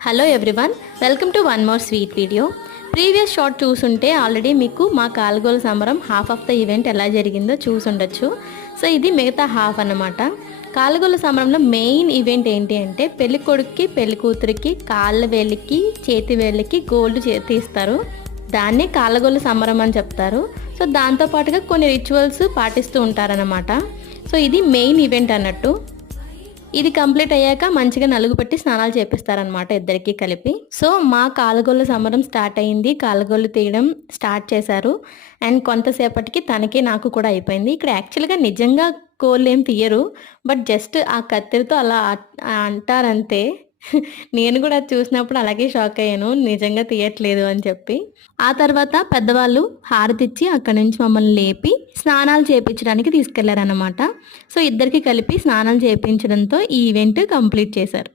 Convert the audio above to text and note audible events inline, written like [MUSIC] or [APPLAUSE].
Hello everyone welcome to one more sweet video previous short చూసుంటే already మీకు మా కాలుగోలు సమరం హాఫ్ ఆఫ్ ద ఈవెంట్ ఎలా జరిగిందో చూసుండొచ్చు. సో ఇది మిగతా హాఫ్ అన్నమాట. కాలుగోలు సమరంలో మెయిన్ ఈవెంట్ ఏంటి అంటే పెళ్ళి కొడుక్కి పెళ్ళి కూతురికి కాళ్ళ వేలికి చేతి వేలికి గోల్డ్ చే- తీస్తారు. దాన్నే కాళ్ళగోలు సమరం అని చెప్తారు. సో దాంతోపాటుగా కొన్ని రిచువల్స్ పాటిస్తూ ఉంటారన్నమాట. సో ఇది మెయిన్ ఈవెంట్ అన్నట్టు. ఇది కంప్లీట్ అయ్యాక మంచిగా నలుగు పెట్టి స్నానాలు చేపిస్తారనమాట ఇద్దరికి కలిపి. సో మా కాలుగోళ్ళ సమరం స్టార్ట్ అయింది. కాలగొల్లు తీయడం స్టార్ట్ చేశారు. అండ్ కొంతసేపటికి తనకి నాకు కూడా అయిపోయింది. ఇక్కడ యాక్చువల్గా నిజంగా కోళ్ళు ఏం తీయరు. బట్ జస్ట్ ఆ కత్తిరితో అలా అంటారంతే. [LAUGHS] నేను కూడా అది చూసినప్పుడు అలాగే షాక్ అయ్యాను. నిజంగా తీయట్లేదు అని చెప్పి. ఆ తర్వాత పెద్దవాళ్ళు హారతిచ్చి అక్కడి నుంచి మమ్మల్ని లేపి స్నానాలు చేయించడానికి తీసుకెళ్ళారనమాట సో ఇద్దరికి కలిపి స్నానాలు చేయించడంతో ఈ ఈవెంట్ కంప్లీట్ చేశారు.